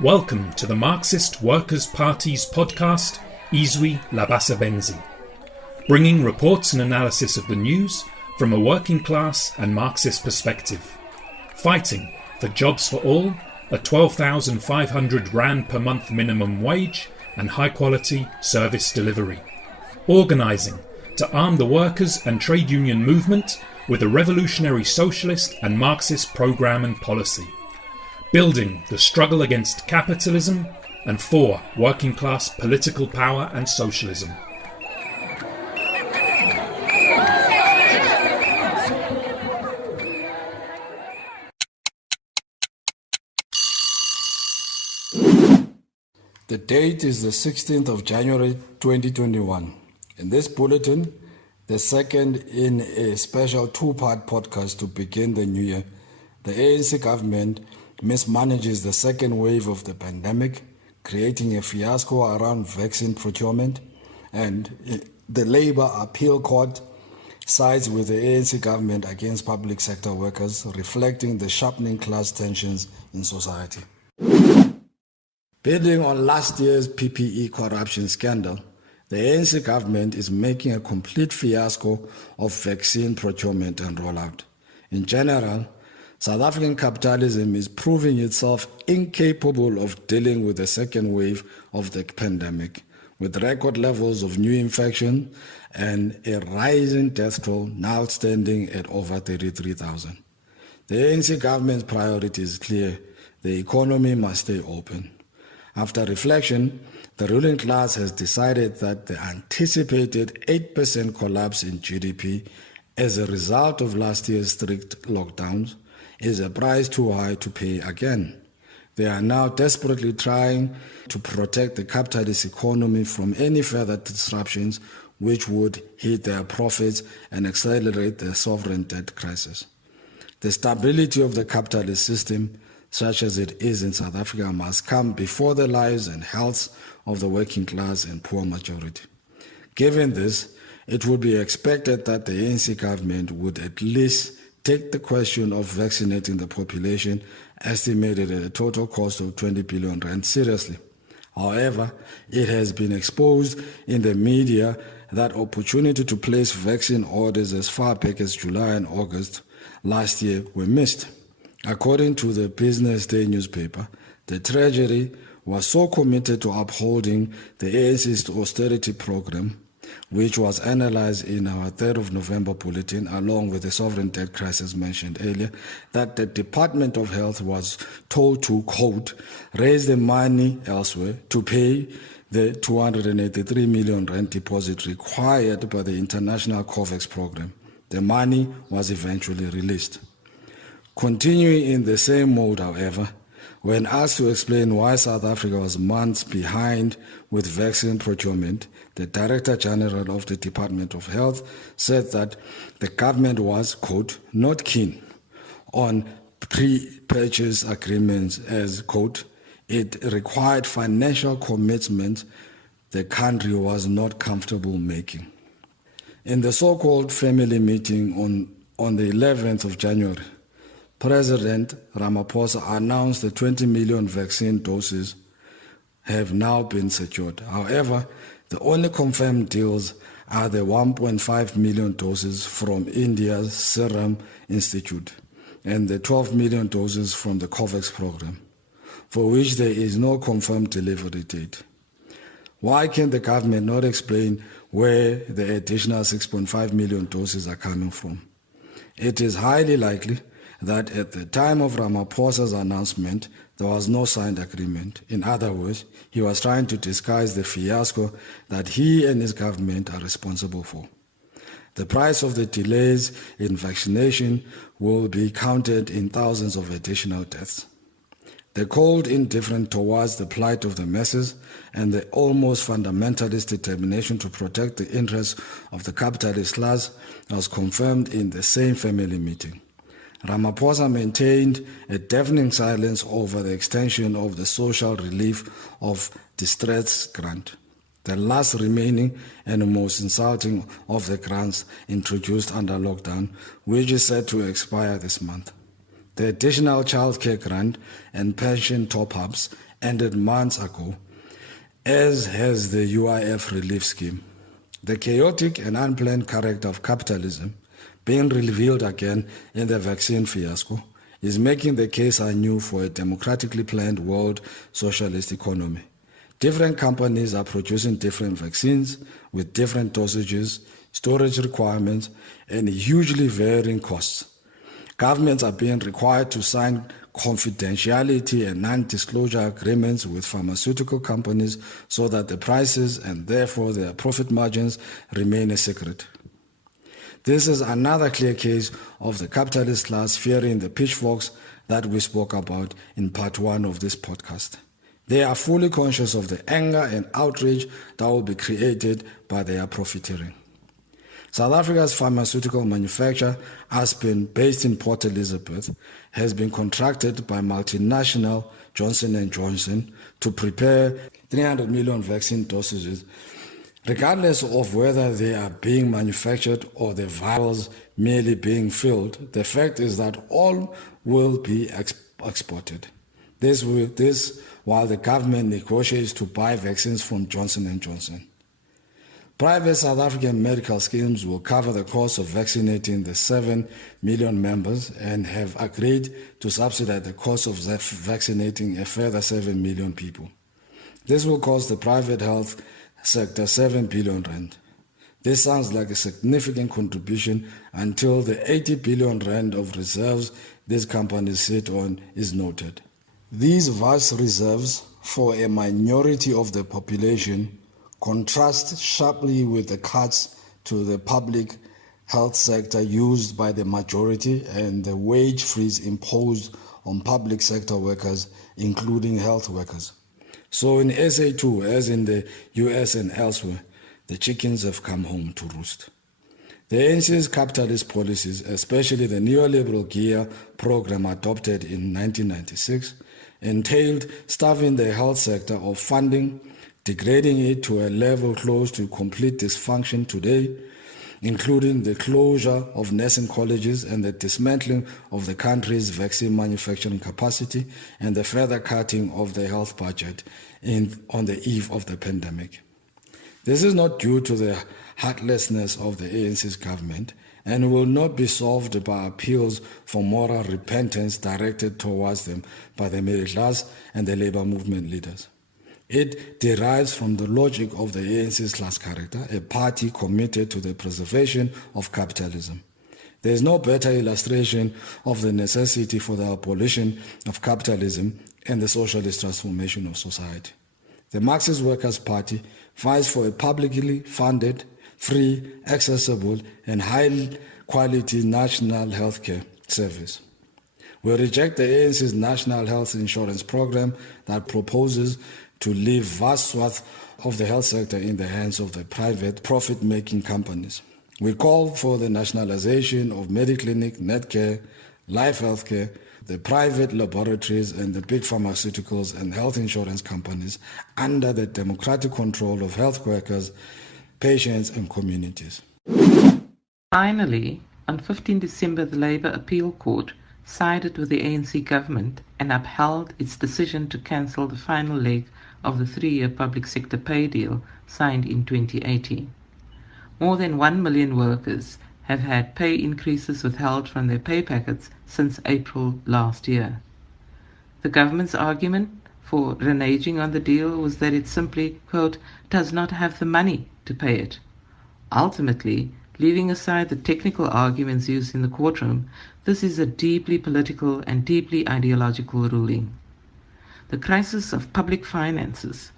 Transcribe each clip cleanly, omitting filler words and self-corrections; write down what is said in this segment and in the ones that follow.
Welcome to the Marxist Workers Party's podcast, Izwi Labasebenzi, bringing reports and analysis of the news from a working class and Marxist perspective, fighting for jobs for all, a 12,500 Rand per month minimum wage and high-quality service delivery, organising to arm the workers and trade union movement with a revolutionary socialist and Marxist programme and policy, building the struggle against capitalism and for working class political power and socialism. The date is the 16th of January 2021. In this bulletin, the second in a special two-part podcast to begin the new year, the ANC government mismanages the second wave of the pandemic, creating a fiasco around vaccine procurement, and the Labour Appeal Court sides with the ANC government against public sector workers, reflecting the sharpening class tensions in society. Building on last year's PPE corruption scandal, the ANC government is making a complete fiasco of vaccine procurement and rollout. In general, South African capitalism is proving itself incapable of dealing with the second wave of the pandemic, with record levels of new infection and a rising death toll now standing at over 33,000. The ANC government's priority is clear: the economy must stay open. After reflection, the ruling class has decided that the anticipated 8% collapse in GDP as a result of last year's strict lockdowns is a price too high to pay again. They are now desperately trying to protect the capitalist economy from any further disruptions which would hit their profits and accelerate the sovereign debt crisis. The stability of the capitalist system, such as it is in South Africa, must come before the lives and health of the working class and poor majority. Given this, it would be expected that the ANC government would at least take the question of vaccinating the population, estimated at a total cost of 20 billion rand, seriously. However, it has been exposed in the media that opportunity to place vaccine orders as far back as July and August last year were missed. According to the Business Day newspaper, the Treasury was so committed to upholding the ANC's austerity program, which was analyzed in our 3rd of November bulletin, along with the sovereign debt crisis mentioned earlier, that the Department of Health was told to, quote, raise the money elsewhere to pay the 283 million rand deposit required by the International COVAX program. The money was eventually released. Continuing in the same mode, however, when asked to explain why South Africa was months behind with vaccine procurement, the Director General of the Department of Health said that the government was, quote, not keen on pre-purchase agreements as, quote, it required financial commitment the country was not comfortable making. In the so-called family meeting on the 11th of January, President Ramaphosa announced the 20 million vaccine doses have now been secured. However, the only confirmed deals are the 1.5 million doses from India's Serum Institute and the 12 million doses from the COVAX program, for which there is no confirmed delivery date. Why can the government not explain where the additional 6.5 million doses are coming from? It is highly likely that at the time of Ramaphosa's announcement, there was no signed agreement. In other words, he was trying to disguise the fiasco that he and his government are responsible for. The price of the delays in vaccination will be counted in thousands of additional deaths. The cold indifference towards the plight of the masses and the almost fundamentalist determination to protect the interests of the capitalist class was confirmed in the same family meeting. Ramaphosa maintained a deafening silence over the extension of the social relief of distress grant. The last remaining and most insulting of the grants introduced under lockdown, which is set to expire this month. The additional childcare grant and pension top-ups ended months ago, as has the UIF relief scheme. The chaotic and unplanned character of capitalism, being revealed again in the vaccine fiasco, is making the case anew for a democratically planned world socialist economy. Different companies are producing different vaccines with different dosages, storage requirements, and hugely varying costs. Governments are being required to sign confidentiality and non-disclosure agreements with pharmaceutical companies so that the prices and therefore their profit margins remain a secret. This is another clear case of the capitalist class fearing the pitchforks that we spoke about in part 1 of this podcast. They are fully conscious of the anger and outrage that will be created by their profiteering. South Africa's pharmaceutical manufacturer, Aspen, based in Port Elizabeth, has been contracted by multinational Johnson & Johnson to prepare 300 million vaccine dosages, regardless of whether they are being manufactured or the vials merely being filled. The fact is that all will be exported. This while the government negotiates to buy vaccines from Johnson & Johnson. Private South African medical schemes will cover the cost of vaccinating the 7 million members and have agreed to subsidize the cost of vaccinating a further 7 million people. This will cost the private health sector 7 billion rand. This sounds like a significant contribution until the 80 billion rand of reserves these companies sit on is noted. These vast reserves for a minority of the population contrast sharply with the cuts to the public health sector used by the majority and the wage freeze imposed on public sector workers, including health workers. So in SA too, as in the US and elsewhere, the chickens have come home to roost. The ANC's capitalist policies, especially the neoliberal GEAR program adopted in 1996, entailed starving the health sector of funding, degrading it to a level close to complete dysfunction today, including the closure of nursing colleges and the dismantling of the country's vaccine manufacturing capacity and the further cutting of the health budget on the eve of the pandemic. This is not due to the heartlessness of the ANC's government and will not be solved by appeals for moral repentance directed towards them by the middle class and the labor movement leaders. It derives from the logic of the ANC's class character, a party committed to the preservation of capitalism. There is no better illustration of the necessity for the abolition of capitalism and the socialist transformation of society. The Marxist Workers Party fights for a publicly funded, free, accessible, and high-quality national health care service. We reject the ANC's National Health Insurance Program that proposes to leave vast swaths of the health sector in the hands of the private profit-making companies. We call for the nationalization of Mediclinic, Netcare, Life Healthcare, the private laboratories and the big pharmaceuticals and health insurance companies under the democratic control of health workers, patients and communities. Finally, on 15 December, the Labour Appeal Court sided with the ANC government and upheld its decision to cancel the final leg of the 3-year public sector pay deal signed in 2018. More than 1 million workers have had pay increases withheld from their pay packets since April last year. The government's argument for reneging on the deal was that it simply, quote, does not have the money to pay it. Ultimately, leaving aside the technical arguments used in the courtroom, this is a deeply political and deeply ideological ruling. The crisis of public finances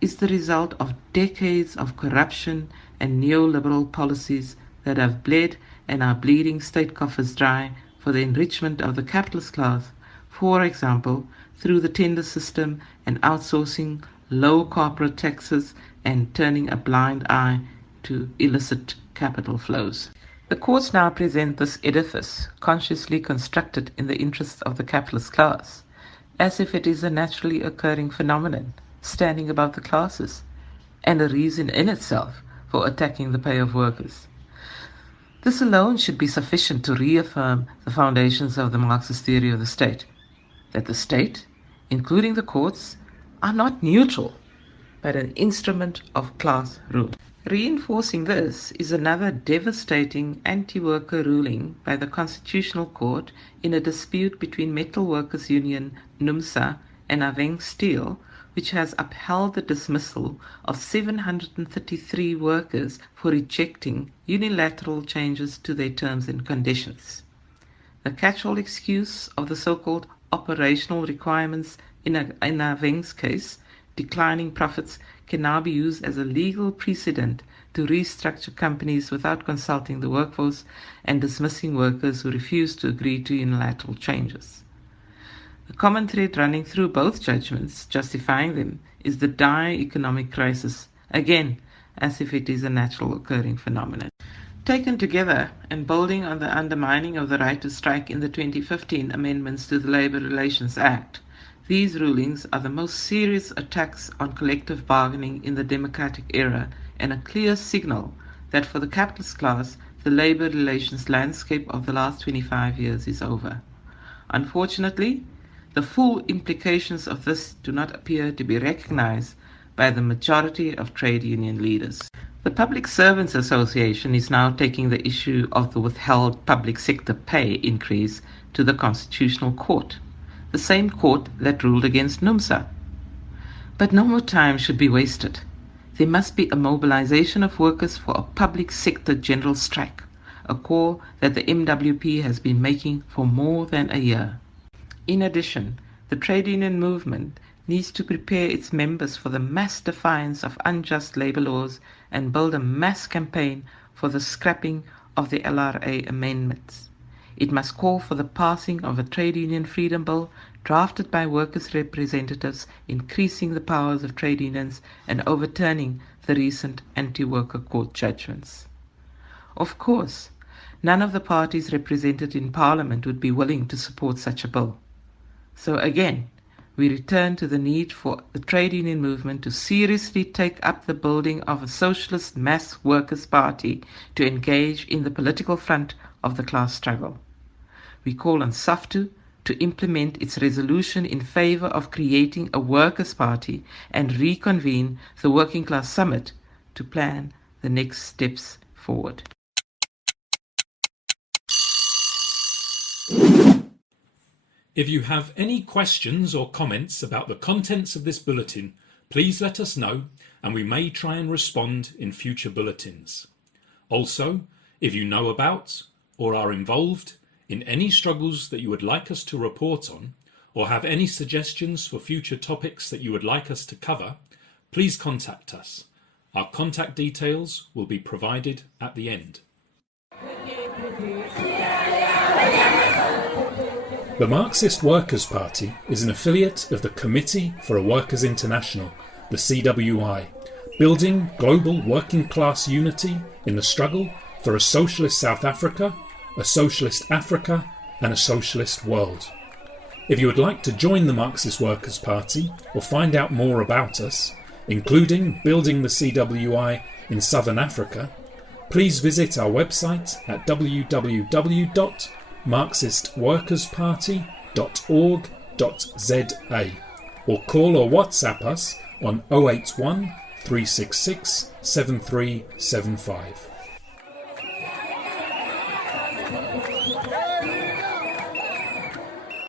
is the result of decades of corruption and neoliberal policies that have bled and are bleeding state coffers dry for the enrichment of the capitalist class, for example, through the tender system and outsourcing low corporate taxes and turning a blind eye to illicit capital flows. The courts now present this edifice, consciously constructed in the interests of the capitalist class, as if it is a naturally occurring phenomenon, standing above the classes, and a reason in itself for attacking the pay of workers. This alone should be sufficient to reaffirm the foundations of the Marxist theory of the state, that the state, including the courts, are not neutral, but an instrument of class rule. Reinforcing this is another devastating anti-worker ruling by the Constitutional Court in a dispute between Metal Workers Union NUMSA and Aveng Steel, which has upheld the dismissal of 733 workers for rejecting unilateral changes to their terms and conditions. The catch-all excuse of the so-called operational requirements in Aveng's case, declining profits, can now be used as a legal precedent to restructure companies without consulting the workforce and dismissing workers who refuse to agree to unilateral changes. The common thread running through both judgments, justifying them, is the dire economic crisis, again, as if it is a natural occurring phenomenon. Taken together and building on the undermining of the right to strike in the 2015 amendments to the Labour Relations Act, these rulings are the most serious attacks on collective bargaining in the democratic era and a clear signal that for the capitalist class, the labour relations landscape of the last 25 years is over. Unfortunately, the full implications of this do not appear to be recognized by the majority of trade union leaders. The Public Servants Association is now taking the issue of the withheld public sector pay increase to the Constitutional Court, the same court that ruled against NUMSA. But no more time should be wasted. There must be a mobilization of workers for a public sector general strike, a call that the MWP has been making for more than a year. In addition, the trade union movement needs to prepare its members for the mass defiance of unjust labor laws and build a mass campaign for the scrapping of the LRA amendments. It must call for the passing of a trade union freedom bill drafted by workers' representatives, increasing the powers of trade unions and overturning the recent anti-worker court judgments. Of course, none of the parties represented in Parliament would be willing to support such a bill. So again, we return to the need for the trade union movement to seriously take up the building of a socialist mass workers' party to engage in the political front of the class struggle. We call on SAFTU to implement its resolution in favor of creating a workers' party and reconvene the Working Class Summit to plan the next steps forward. If you have any questions or comments about the contents of this bulletin, please let us know and we may try and respond in future bulletins. Also, if you know about or are involved in any struggles that you would like us to report on, or have any suggestions for future topics that you would like us to cover, please contact us. Our contact details will be provided at the end. The Marxist Workers Party is an affiliate of the Committee for a Workers' International, the CWI, building global working class unity in the struggle for a socialist South Africa, a socialist Africa and a socialist world. If you would like to join the Marxist Workers Party or find out more about us, including building the CWI in Southern Africa, please visit our website at www.marxistworkersparty.org.za or call or WhatsApp us on 081 366 7375.